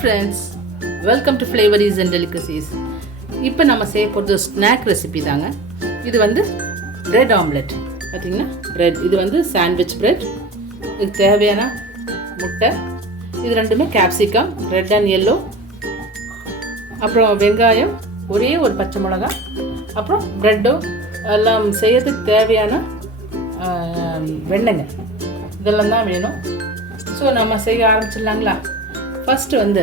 Friends welcome to flavours and delicacies இப்போ நம்ம செய்ய போகிறது ஸ்நாக் ரெசிபி தாங்க. இது வந்து ப்ரெட் ஆம்லெட் பார்த்தீங்கன்னா ப்ரெட் இது வந்து சாண்ட்விச் ப்ரெட் இதுக்கு தேவையான முட்டை. இது ரெண்டுமே கேப்சிகம் ரெட் அண்ட் எல்லோ அப்புறம் வெங்காயம். ஒரே ஒரு பச்சை மிளகாய் அப்புறம் ப்ரெட்டோ எல்லாம் செய்யறதுக்கு தேவையான வெண்ணெங்க இதெல்லாம் தான் வேணும். ஸோ நம்ம செய்ய ஆரம்பிச்சிடலாங்களா? ஃபஸ்ட்டு வந்து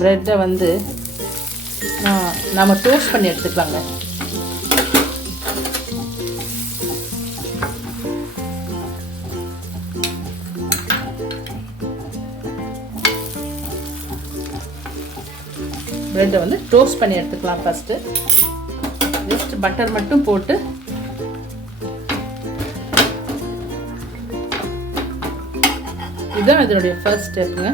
ப்ரெட்டை வந்து நம்ம டோஸ்ட் பண்ணி எடுத்துக்கலாங்க. ப்ரெட்டை வந்து டோஸ்ட் பண்ணி எடுத்துக்கலாம் ஃபஸ்ட்டு ஜஸ்ட் பட்டர் மட்டும் போட்டு இதுதான் இதனுடைய ஃபர்ஸ்ட் ஸ்டெப்புங்க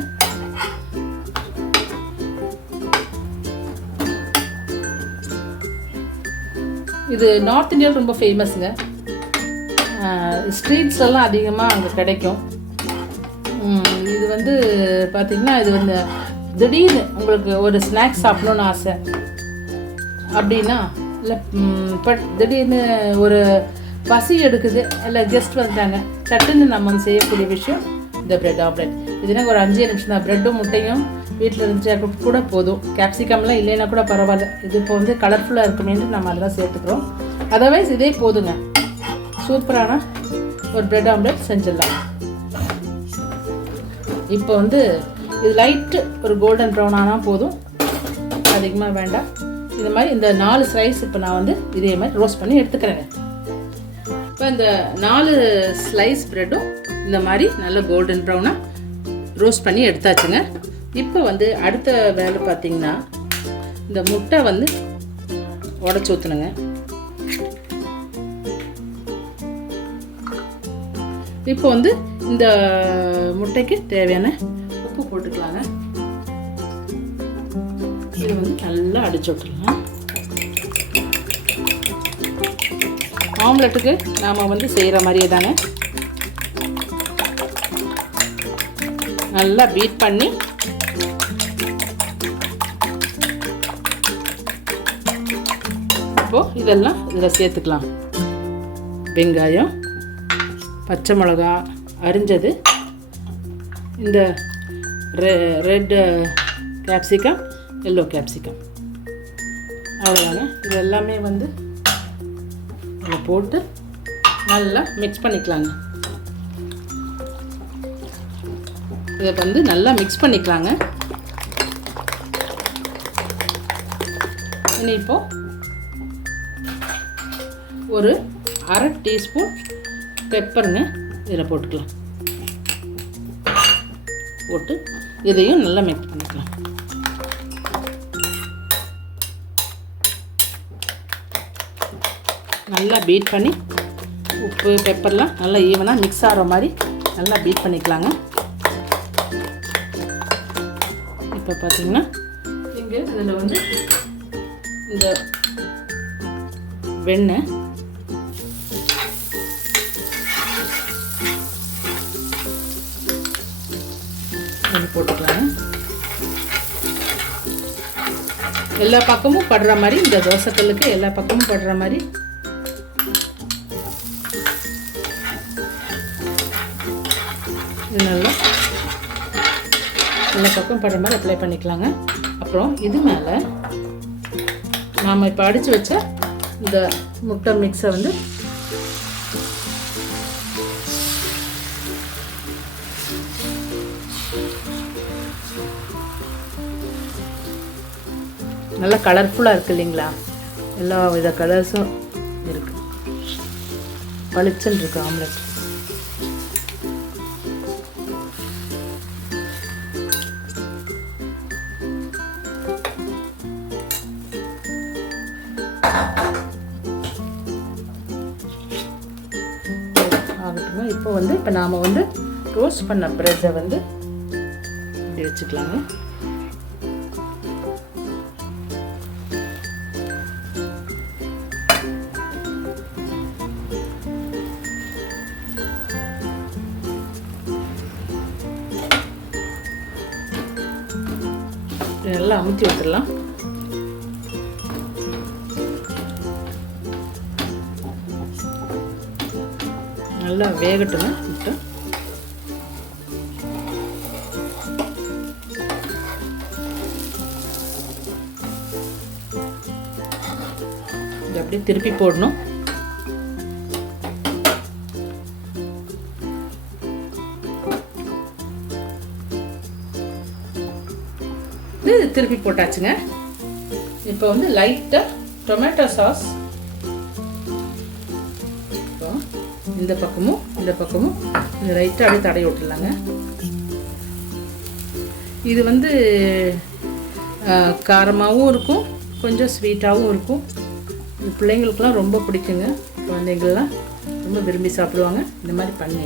இது நார்த் இந்தியாவில் ரொம்ப ஃபேமஸுங்க ஸ்ட்ரீட்ஸ்லாம் அதிகமாக அங்கே கிடைக்கும். இது வந்து பார்த்திங்கன்னா இது வந்து திடீர்னு உங்களுக்கு ஒரு ஸ்நாக்ஸ் சாப்பிடணும்னு ஆசை. அப்படின்னா இல்லை பட் திடீர்னு ஒரு பசி எடுக்குது இல்லை கெஸ்ட் வந்துட்டாங்க சட்டுன்னு நம்ம வந்து செய்யக்கூடிய விஷயம் இந்த பிரெட் ஆம்லெட் இதுனா ஒரு அஞ்சு நிமிஷம் தான் ப்ரெட்டும் முட்டையும் வீட்டில் இருந்துச்சா கூட போதும். கேப்சிகம்லாம் இல்லைன்னா கூட பரவாயில்ல. இது இப்போ வந்து கலர்ஃபுல்லாக இருக்குமேன்ட்டு நம்ம அதெல்லாம் சேர்த்துக்கிறோம். அதர்வைஸ் இதே போதுங்க. சூப்பரான ஒரு பிரெட் ஆம்லெட் செஞ்சிடலாம். இப்போ வந்து இது லைட்டு ஒரு கோல்டன் ப்ரௌன் ஆனால் போதும். அதிகமாக வேண்டாம். இந்த மாதிரி இந்த நாலு ஸ்லைஸ் இப்போ நான் வந்து இதே மாதிரி ரோஸ்ட் பண்ணி எடுத்துக்கிறேங்க. இப்போ இந்த நாலு ஸ்லைஸ் ப்ரெட்டும் இந்த மாதிரி நல்ல கோல்டன் ப்ரௌனாக ரோஸ்ட் பண்ணி எடுத்தாச்சுங்க. இப்போ வந்து அடுத்த வேலை பார்த்திங்கன்னா இந்த முட்டை வந்து உடச்சி ஊற்றணுங்க இப்போ வந்து இந்த முட்டைக்கு தேவையான உப்பு போட்டுக்கலாங்க. இது வந்து நல்லா அடிச்சு விட்டுருலாம் ஆம்லெட்டுக்கு நாம் வந்து செய்கிற மாதிரியே தாங்க நல்லா பீட் பண்ணி இப்போது இதெல்லாம் இதில் சேர்த்துக்கலாம். வெங்காயம் பச்சை மிளகா அரிஞ்சது இந்த ரெ ரெட்டு கேப்சிகம் எல்லோ கேப்சிகம் அவ்வளோதாங்க இது எல்லாமே வந்து போட்டு நல்லா மிக்ஸ் பண்ணிக்கலாங்க. இதை வந்து நல்லா மிக்ஸ் பண்ணிக்கலாங்க. இனி இப்போ ஒரு அரை டீஸ்பூன் பெப்பருங்க இதில் போட்டுக்கலாம். போட்டு இதையும் நல்லா மிக்ஸ் பண்ணிக்கலாம். நல்லா பீட் பண்ணி உப்பு பெப்பர்லாம் நல்லா ஈவனாக மிக்ஸ் ஆகிற மாதிரி நல்லா பீட் பண்ணிக்கலாங்க. இப்போ பார்த்தீங்கன்னா இங்கே இதில் வந்து இந்த வெண்ணெய். இது போட்டுக்கலாம் எல்லா பக்கமும் படுற மாதிரி இந்த தோசைக்கல்லுக்கு எல்லா பக்கமும் படுற மாதிரி. இது நல்லா எல்லா பக்கம் படுற மாதிரி அப்ளை பண்ணிக்கலாங்க. அப்புறம் இது மேலே நாம் இப்போ அடித்து வச்ச இந்த முட்டை மிக்ஸை வந்து நல்லா கலர்ஃபுல்லாக இருக்குது இல்லைங்களா? எல்லா வித கலர்ஸும் இருக்குது பளிச்சுன்னு இருக்குது ஆம்லெட் ஆகட்டும்? இப்போ வந்து இப்போ நாம் வந்து ரோஸ்ட் பண்ண ப்ரெட்டை வந்து இப்படி வச்சுக்கலாங்க எல்லாம் அமுத்தி விட்டுடலாம் நல்லா வேகட்டுங்க முட்டை இது அப்படியே திருப்பி போடணும். திருப்பி போட்டாச்சுங்க. இப்போ வந்து லைட்டாக டொமேட்டோ சாஸ் இந்த பக்கமும் இந்த பக்கமும். லைட்டாக அப்படியே தடவி விட்டுடலாங்க. இது வந்து காரமாகவும் இருக்கும் கொஞ்சம் ஸ்வீட்டாகவும் இருக்கும். இது பிள்ளைங்களுக்குலாம் ரொம்ப பிடிக்குங்க. குழந்தைங்கள்லாம் ரொம்ப விரும்பி சாப்பிடுவாங்க. இந்த மாதிரி பண்ணி.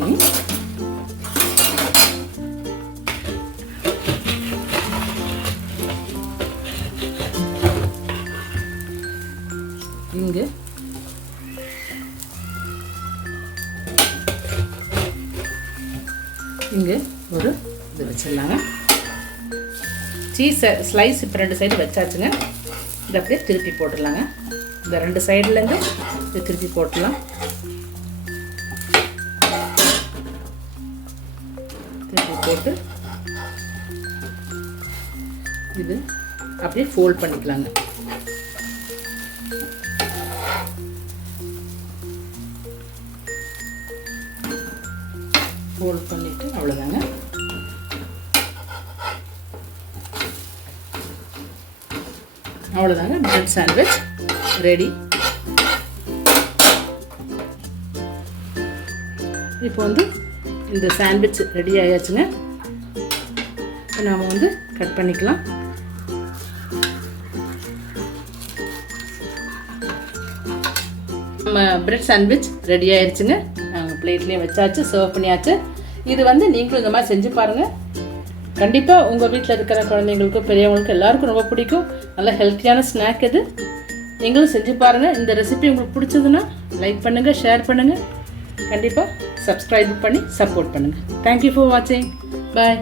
இங்கே இங்கே ஒரு இது வச்சிடலாங்க சீஸை ஸ்லைஸ் இப்போ ரெண்டு சைடு வச்சாச்சுங்க. இதை அப்படியே திருப்பி போட்டுடலாங்க. இந்த ரெண்டு சைட்லேருந்து இது திருப்பி போட்டுடலாம். திருப்பி போட்டு இது அப்படியே ஃபோல்ட் பண்ணிக்கலாங்க. ஃபோல்ட் பண்ணிவிட்டு அவ்வளோதாங்க. அவ்வளோதாங்க பிரெட் சாண்ட்விச் ரெடி இப்போ வந்து இந்த சாண்ட்விச் ரெடி ஆயாச்சுங்க. நாம் வந்து கட் பண்ணிக்கலாம். நம்ம பிரெட் சாண்ட்விச் ரெடி ஆயிடுச்சுங்க பிளேட்லேயும் வச்சாச்சு சர்வ் பண்ணியாச்சு. இது வந்து நீங்களும் இந்த மாதிரி செஞ்சு பாருங்கள் கண்டிப்பாக உங்கள் வீட்டில் இருக்கிற குழந்தைங்களுக்கும் பெரியவங்களுக்கும் எல்லாருக்கும் ரொம்ப பிடிக்கும். நல்ல ஹெல்த்தியான ஸ்நாக் இது. நீங்களும் செஞ்சு பாருங்கள் இந்த ரெசிபி உங்களுக்கு பிடிச்சதுன்னா லைக் பண்ணுங்கள் ஷேர் பண்ணுங்கள் கண்டிப்பாக சப்ஸ்கிரைப் பண்ணி சப்போர்ட் பண்ணுங்கள் தேங்க்யூ ஃபார் வாட்சிங் பாய்